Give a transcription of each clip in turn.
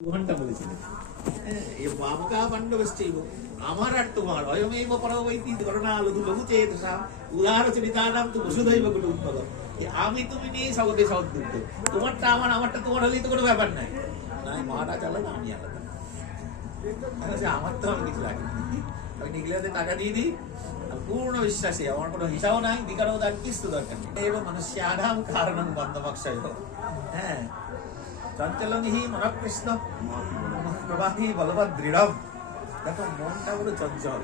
ঘন্টা বলেছিলেন এ বামকা পাণ্ডবশ্চৈব আমার আর তোমার অয়মেব পরবৈতি ঘটনা লঘু লঘু চেত সাম উদার চরিতানাম তু বসুধৈব কুটুম্বক এ আমি তুমি নিয়ে সবদে সদ্যুক্ত তোমারটা আমার আমারটা তোমার হলেই তো কোনো ব্যাপার নাই নাই মহারাজ আলাদা আমি আলাদা আমি বলছি, আমার তো আমি কিছু লাগে আমি নিখিলাতে টাকা দিয়ে দিই আর পূর্ণ বিশ্বাসী আমার কোনো হিসাবও নাই দিকারও তার কিছু দরকার নেই এবং মানুষ্যানাম কারণম বন্ধমক্ষয় হ্যাঁ চঞ্চলনিহি মনকৃষ্ণ প্রবাহী বলবৎ দৃঢ়ম। দেখো মনটা বড় চঞ্চল।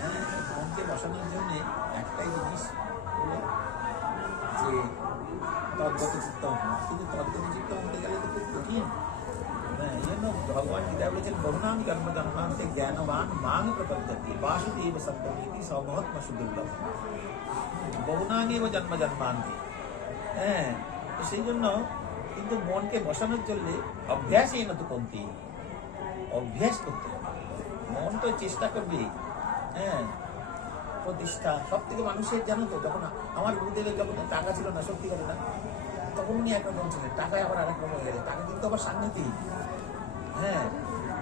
হ্যাঁ, মনকে বসানোর জন্য একটাই জিনিস হলো যে তদ্গত চিত্ত হওয়া। কিন্তু তদ্গত চিত্ত হতে গেলে তো খুব কঠিন। হ্যাঁ, এই জন্য ভগবান গীতা বলেছেন বহুনাম কর্ম জন্মান্তে জ্ঞানবান মাং প্রপদ্যতি বাসুদেব সপ্তমীতি সমহত্ম সুদুর্লভ বহুনামেব জন্ম জন্মান্তে হ্যাঁ তো সেই জন্য কিন্তু মনকে বসানোর জন্য অভ্যাসই না তো কমতি। অভ্যাস করতে মন তো চেষ্টা করবে। হ্যাঁ। প্রতিষ্ঠা সব থেকে মানুষের জানো তো, যখন আমার গুরুদেবের যখন টাকা ছিল না, সত্যি কথা না, তখন উনি একরকম ছিলেন টাকায় আবার আরেক রকম হয়ে গেছে। টাকা কিন্তু আবার সাংঘাতিক। হ্যাঁ।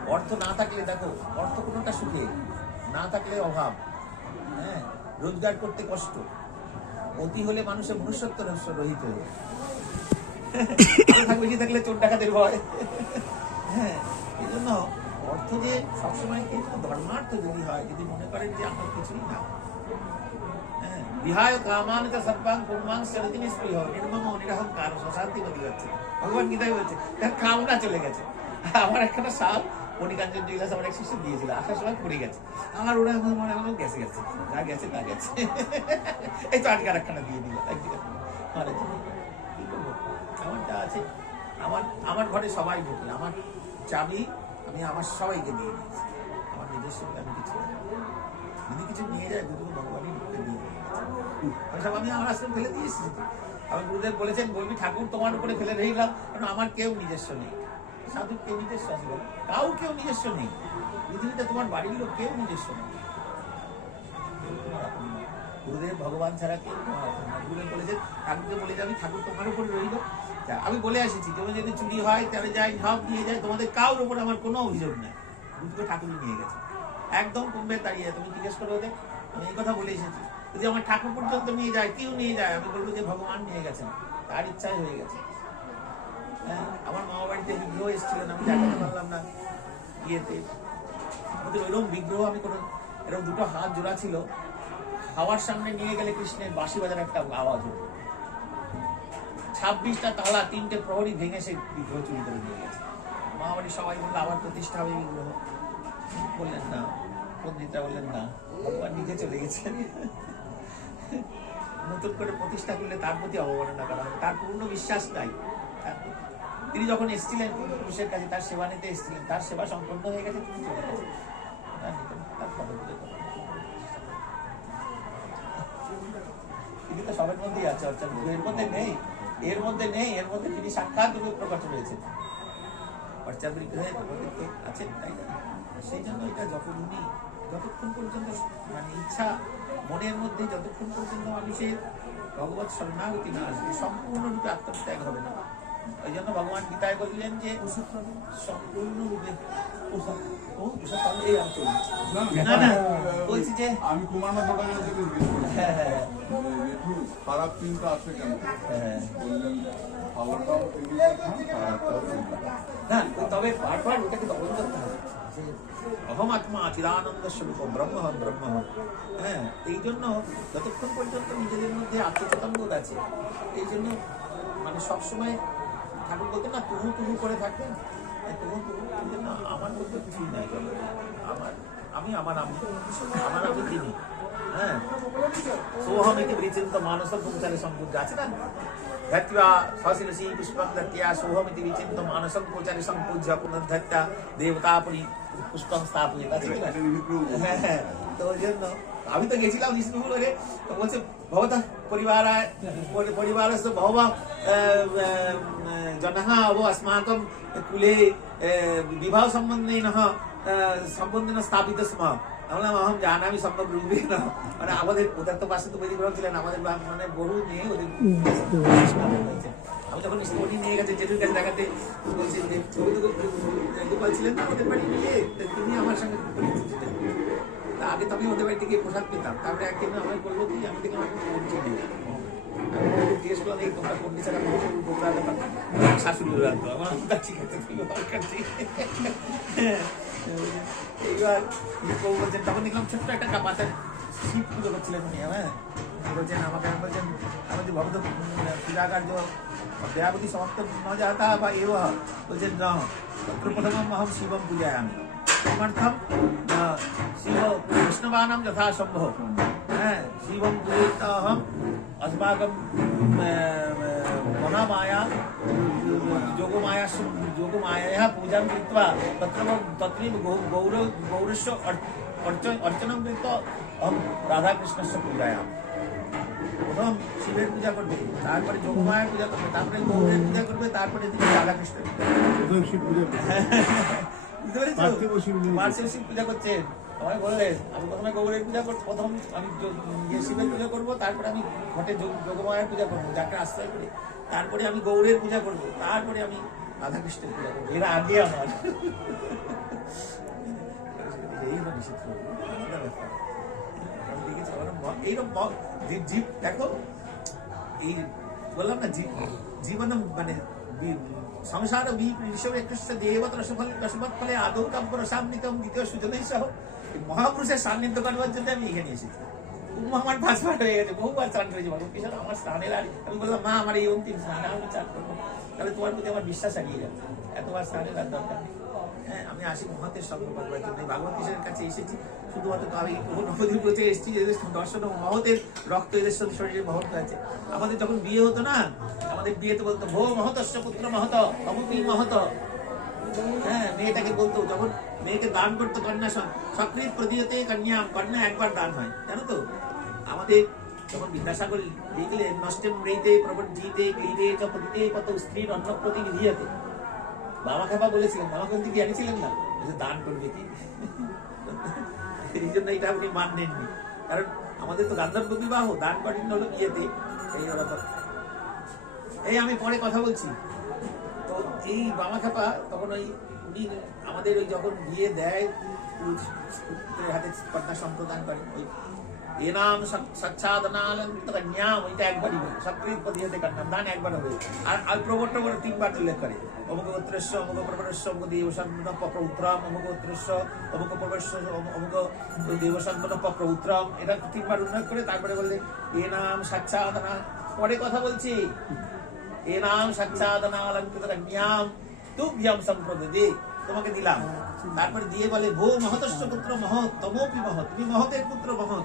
অর্থ না থাকলে দেখো, অর্থ কোনোটা সুখে? না থাকলে অভাব। হ্যাঁ। রোজগার করতে কষ্ট। অতি হলে মানুষের মনুষ্যত্ব রহিত বেশি থাকলে চোর ডাকাতের ভয়। হ্যাঁ এই জন্য অর্থ যে সবসময় কিন্তু ধর্মার্থ যদি হয় যদি মনে করেন যে আমার কিছুই না হ্যাঁ, বিহায় কামান কা সর্বাং নিরহংকার শান্তি বলি যাচ্ছে ভগবান গীতায় বলছে তার কামনা চলে গেছে। আমার একখানা শাল মণিকাঞ্চন জুইলাস আমার এক শিশু দিয়েছিল আসার সময় পড়ে গেছে। আমার ওরা আমার মনে হলো গেছে গেছে যা গেছে তা গেছে। এই তো আজকে আরেকখানা দিয়ে দিল আছে। আমার আমার ঘরে সবাই ঢুকে। আমার চাবি, আমি আমার সবাইকে দিয়ে দিয়েছি। আমার নিজস্ব আমি কিছু যদি কিছু নিয়ে যায়, দুটো ভগবানই ঢুকতে দিয়ে দিয়েছে। আমি সব আমি আমার আশ্রম ফেলে দিয়ে এসেছি। গুরুদেব বলেছেন, বলবি, ঠাকুর তোমার উপরে ফেলে রইলাম কারণ আমার কেউ নিজস্ব নেই। সাধু কেউ নিজস্ব আছে? কাউ কেউ নিজস্ব নেই। পৃথিবীতে তোমার বাড়ির লোক কেউ নিজস্ব নেই। গুরুদেব ভগবান ছাড়া কেউ তোমার গুরুদেব বলেছেন, ঠাকুরকে বলে যাবি, ঠাকুর তোমার উপরে রইল। আমি বলে আসেছি, তোমার যদি চুরি হয়, তাহলে যাই, সব নিয়ে যায় তোমাদের কাউর উপর আমার কোনো অভিযোগ নেই। দুটো ঠাকুরই নিয়ে গেছে। একদম কুম্ভে দাঁড়িয়ে তুমি জিজ্ঞেস করো ওদের। আমি এই কথা বলে এসেছি। যদি আমার ঠাকুর পর্যন্ত নিয়ে যায়, কেউ নিয়ে যায়, আমি বলব যে ভগবান নিয়ে গেছেন। তার ইচ্ছাই হয়ে গেছে। হ্যাঁ আমার মামা বাড়িতে বিগ্রহ এসেছিলেন আমি দেখাতে পারলাম না ইয়েতে। আমাদের ওইরকম বিগ্রহ আমি কোনো, এরকম দুটো হাত জোড়া ছিল। হাওয়ার সামনে নিয়ে গেলে কৃষ্ণের বাঁশি বাজার একটা আওয়াজ হতো। ছাব্বিশটা তালা তিনটে প্রহরী ভেঙে সে বিগ্রহ চুরি করে নিয়ে গেছে। মা বাড়ি সবাই বলল, আবার প্রতিষ্ঠা হবে বিগ্রহ। বললেন, না পন্ডিতরা বললেন, না, ভগবান নিজে চলে গেছেন নতুন করে প্রতিষ্ঠা করলে তার প্রতি অবমাননা করা হবে। তার পূর্ণ বিশ্বাস নাই। তিনি যখন এসেছিলেন পুরুষের কাছে, তার সেবা নিতে এসেছিলেন, তার সেবা সম্পন্ন হয়ে গেছে, তিনি চলে গেছেন। তিনি তো সবার মধ্যেই আছে গুরু এর মধ্যে নেই। এর মধ্যে নেই এর মধ্যে তিনি সাক্ষাৎ রূপে প্রকট হয়েছেন অর্চার বিগ্রহে ভগবতীত্ব আছেন তাই না? সেই জন্য এটা যতদিনই যতক্ষণ পর্যন্ত মানে ইচ্ছা মনের মধ্যে যতক্ষণ পর্যন্ত মানুষের ভগবত শরণাগতি না আসবে সম্পূর্ণরূপে আত্মত্যাগ হবে না। ওই জন্য ভগবান গীতায় বললেন যে সম্পূর্ণরূপে না না বলছি যে আমি কুমার হ্যাঁ হ্যাঁ একটু খারাপ চিন্তা আছে কেন? হ্যাঁ। বললেন তিনি। না তবে বারবার ওটাকে দমন করতে হবে। অহম আত্মা চিদানন্দ স্বরূপ ব্রহ্ম ব্রহ্ম হ্যাঁ এই জন্য যতক্ষণ পর্যন্ত নিজেদের মধ্যে আত্মচেতন বোধ আছে এই জন্য মানে সবসময় ঠাকুর বলতে না তুহু তুহু করে থাকবেন। তুহু তুহু এই জন্য আমার মধ্যে কিছুই নাই আমার আমি আমার আমি আমার আমি তিনি। হ্যাঁ সোহম ইতি বিচিন্ত মানস পুংসারে সম্পূর্ণ আছে না ধত্যা সশিলসী পুষ্পং দত্তিয়া সোহমিতি বিচিন্ত মানসং গোচারে সম্পূজ্য পুনর্ধত্যা দেবতাপরি পুষ্পং স্থাপয়িত আছে কি না? এটা বিষ্ণু হ্যাঁ, হ্যাঁ। তো ওই জন্য আমি তো গেছিলাম বিষ্ণুপুর ওরে তো বলছে ভবত পরিবার পরিবার বহব জনः অব अस्माकं কুলে বিবাহ সম্বন্ধেন সম্বন্ধেন স্থাপিত স্ম আমি বললাম অহম জানামি সম্ভব না মানে আমাদের ওদের তো পাশে তো ব্রাহ্মণ ছিলেন আমাদের মানে বহু নিয়ে ওদের আমি যখন স্টোরি নিয়ে গেছে জেঠুর কাছে দেখাতে বলছি যে ছবি তো গোপাল ছিলেন না ওদের বাড়ি নিয়ে তিনি আমার সঙ্গে আগে তো আমি ওদের বাড়ি থেকে প্রসাদ পেতাম। তারপরে একদিন আমার বলল কি আমি দেখলাম আমি আমার আমার কাছে এইবার বউ বলছেন তখন দেখলাম ছোট্ট একটা কাপাতের শিব পুজো করছিলেন উনি হ্যাঁ বলছেন আমাকে বলছেন আমি যে ভক্ত ক্রীড়াকার্য দেয়াবতী সমাপ্ত না যাতা বা এব বলছেন না প্রথমম অহম শিবম পূজায়ামি किमर्थं शिव वैष्णवानां यथासम्भव शिवं पूजयिता अहं अस्माक महामाया योगमायासु जोगुमाया पूजा कृत्वा तत्र तत्रैव गौ गौर गौरस्य अर्च अर्चनं कृत्वा अहं राधाकृष्णस्य पूजायां প্রথম শিবের পূজা করবে তারপরে যোগমায়ের পূজা করবে তারপরে গৌরের পূজা করবে তারপরে তুমি রাধাকৃষ্ণের বুঝতে পেরেছ পূজা করছেন আমায় বললেন আমি প্রথমে গৌরের পূজা করব প্রথম আমি ইয়ে শিবের পূজা করব তারপরে আমি ঘটে যোগমায়ের পূজা করব যাকে আশ্রয় করি। তারপরে আমি গৌরের পূজা করব তারপরে আমি রাধাকৃষ্ণের পূজা করব। এরা আগে আমার। এই হলো আলাদা ব্যাপার। এইরকম জীব জীব দেখো এই বললাম না জীব জীবন মানে বি- সংসার বিষবে কৃষ্ণ দেবত রসফল রসবত ফলে আদৌ কাব্য রসামৃতম দ্বিতীয় সুজনেই সহ এই মহাপুরুষের সান্নিধ্য করবার জন্য আমি এখানে এসেছি উম্মা আমার পাসপোর্ট হয়ে গেছে বহুবার স্নান করেছি বলো কিশোর আমার স্নানের আর আমি বললাম মা আমার এই অন্তিম স্নান আমি চান করব তাহলে তোমার প্রতি আমার বিশ্বাস হারিয়ে যাচ্ছে এতবার স্নানের আর দরকার নেই। হ্যাঁ আমি আসি মহাতের সঙ্গ করবার জন্য কিশোরের কাছে এসেছি। শুধুমাত্র তো আমি নবদ্বীপ প্রতি এসেছি এদের দর্শন মহতের রক্ত এদের শরীরে মহৎ আছে আমাদের যখন বিয়ে হতো না, আমাদের বিয়েতে বলতো ভো মহতস্য, পুত্র মহত অমুকি মহত। হ্যাঁ মেয়েটাকে বলতো, যখন মেয়েকে দান করতো কন্যা সং- সক্রিয় প্রদিয়তে কন্যা কন্যা একবার দান হয়। জানো তো? আমাদের যখন বিদ্যাসাগর লিখলেন নষ্টে মৃতে প্রবর্জিতে ক্লীতে চ প্রতিতে কত স্ত্রীর অন্য প্রতিনিধিয়তে। বাবা খাপা বলেছিলেন বাবা কিন্তু জ্ঞানী ছিলেন না দান করবে কি? এই জন্য এটা আপনি মান নেননি কারণ আমাদের তো গান্ধর্ব বিবাহ দান করেন হলো বিয়েতে। এই ওরা এই আমি পরে কথা বলছি। তো এই বামা খাপা তখন ওই উনি আমাদের ওই যখন বিয়ে দেয় হাতে কন্যা সম্প্রদান করেন, ওই এ নাম সচ্ছাদনালঙ্কৃত কন্যাম ওইটা একবারই হয় সক্রিয় পদ্ধতিতে কন্যাম দান একবার হবে আর আর প্রবর্ত করে তিনবার উল্লেখ করে অমুক গোত্রস্য অমুক প্রবরস্য অমুক দেবসম্পন্ন পপ্রউত্তরম অমুক গোত্রস্য অমুক প্রবর্ষ অমুক দেবসম্পন্ন পপ্রউত্তরম এটা তিনবার উল্লেখ করে তারপরে বললেন এ নাম সাচ্ছাদনা পরে কথা বলছি এনাম নাম সাচ্ছাদনালঙ্কৃত কন্যাম তুভ্যম সম্প্রদে তোমাকে দিলাম তারপরে দিয়ে বলে ভো মহতস্য পুত্র মহৎ তমোপি মহৎ তুমি মহতের পুত্র মহৎ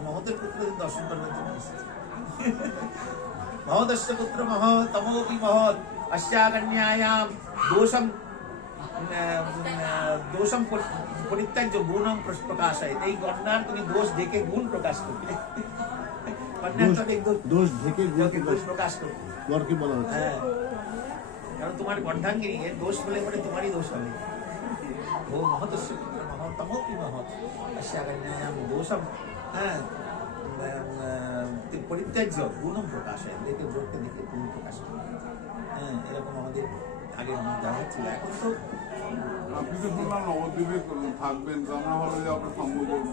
মহতের পুত্র দর্শন করবার জন্য এসেছি মহতস্য পুত্র মহৎ তমোপি মহৎ অশ্যাকন্যায়াম দোষম আহ, দোষম পরি- পরিত্যাজ্য গুণম প্রকাশায় এই কন্যার তুমি দোষ দেখে গুণ প্রকাশ করবে কন্যার দোষ- তো দোষ দোষ ঢেকে গুণ দোষ প্রকাশ। প্রকাশ করবে গড়কে বলা হচ্ছে হ্যাঁ কারণ তোমার কণ্ঠাঙ্গিনী এর দোষ বলে পরে তোমারই দোষ হবে ও মহতস্য পুত্র মহত্তম কি মহৎ অশ্যাকন্যায়াম দোষম হ্যাঁ পরিত্যাগ পরিত্যাজ্য গুণম প্রকাশ হয়, দেখে জোরকে দেখে গুণ প্রকাশ হয় হ্যাঁ এরকম আমাদের আগে দেখা ছিল এখন তো আপনি তো শুনলাম নবদ্বীপে থাকবেন যে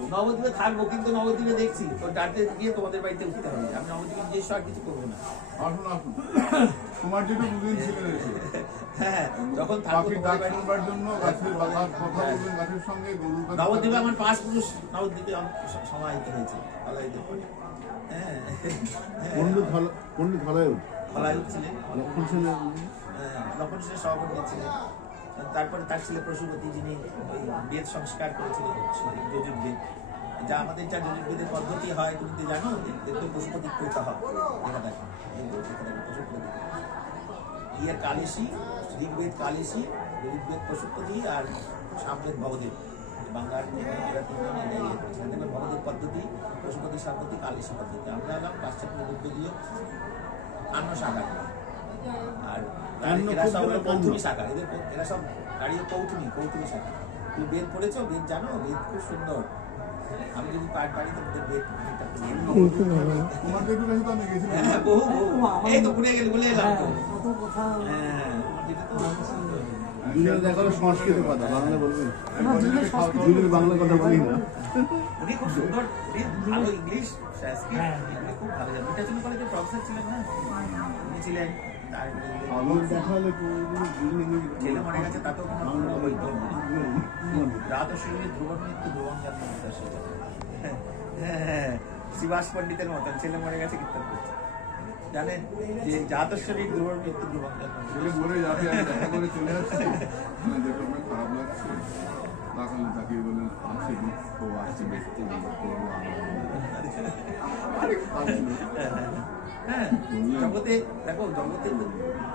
করব থাকব কিন্তু নবদ্বীপে দেখছি তো ডাকতে গিয়ে তোমাদের বাড়িতে উঠতে হবে আমি নবদ্বীপে গিয়ে আর কিছু করব না। আসুন আসুন। তোমার যেটা দুদিন ছিলেন এসে। হ্যাঁ যখন থাকব পাখির ডাক শুনবার জন্য গাছের কথা কথা বলবেন গাছের সঙ্গে গরুর নবদ্বীপে আমার পাঁচ পুরুষ নবদ্বীপে সমাহিত হয়েছে ফলাইতে হ্যাঁ পণ্ডিত পণ্ডিত হলায়ুত ফলায়ুত ছিলেন লক্ষণ সেনের হ্যাঁ, লক্ষণ সেনের সভাপতি ছিলেন। তারপরে তার ছেলে পশুপতি যিনি ওই বেদ সংস্কার করেছিলেন যজুর্বেদ যা আমাদের যা যজুর্বেদের পদ্ধতি হয় তুমি তো জানো দেখবে পশুপতি কৃত হয়। দেখা দেখো এই যে দেখা দেখো, পশুপতি ইয়ের কালেশি ঋগ্বেদ কালেশি ঋগ্বেদ পশুপতি আর সামবেদ ভবদেব। বাংলার ইয়ে ভবদেব পদ্ধতি পশুপতি সাপতি কালেশি পদ্ধতি। আমরা হলাম পাশ্চাত্য ঋগ্বেদীয় আন্ন শাখা আর এরা সব হলো কৌথুমি শাখা। এদের এরা সব দাঁড়িয়ে কৌথুমি কৌথুমি শাখা। তুমি বেদ পড়েছো বেদ জানো? বেদ খুব সুন্দর। আমি যদি পার পারি তো আমি গেছিলাম হ্যাঁ বহু বহু। এই তো ঘুরে গেলে বলে এলাম তো। হ্যাঁ তোমার তো দুজনে দেখা হলো সংস্কৃত কথা বাংলা বলবি? না, দুজনে সংস্কৃত দুজনে বাংলা কথা বলি না। উনি খুব সুন্দর উনি ভালো ইংলিশ সংস্কৃত হ্যাঁ। খুব ভালো জানেন। মিঠাচন্দ্র কলেজের প্রফেসর ছিলেন না? উনি ছিলেন ছেলে মরে গেছে তাতেও কোনো বৈকল্য শিবাস পণ্ডিতের মতন ছেলে মরে গেছে কীর্তন জানেন যে জাতস্বরী ধ্রুবন মৃত্যু ধ্রুবন জন্ম মরে যাবে করে চলে মানে খারাপ লাগছে তাকালে তাকিয়ে বলেন হ্যাঁ জগতে দেখো জগতে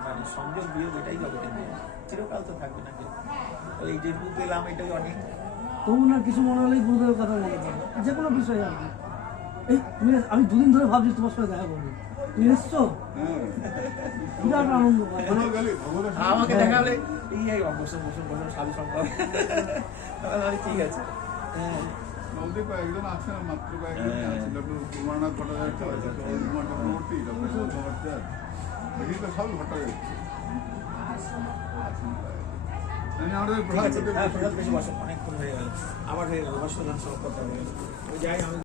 মানে সংযোগ বিয়োগ এটাই নিয়ম। চিরকাল তো থাকবে না কেউ। তো এই যেটুকু পেলাম এটাই অনেক। তবু না কিছু মনে হলেই গুরুদেবের কথা মনে পড়ে যে কোনো বিষয়ে আর কি। এই তুমি আমি দুদিন ধরে ভাবছি তোমার সঙ্গে দেখা করব। তুমি এসছো? হ্যাঁ। বিরাট আনন্দ আর আমাকে দেখালে এই এই বসুন বসুন বসুন সাধু ঠিক আছে। হ্যাঁ। কয়েকজন আছেন মাত্র কয়েকজন হ্যাঁ। আছেন doctor Kumarnath Bhattacharya doctor Arun Kumar Chakraborty doctor Subodh Bhattacharya তো সব ভট্টাচার্য আছেন। আমাদের হ্যাঁ হয়ে আবার হয়ে গেল সব কথা হয়ে গেল যাই আমি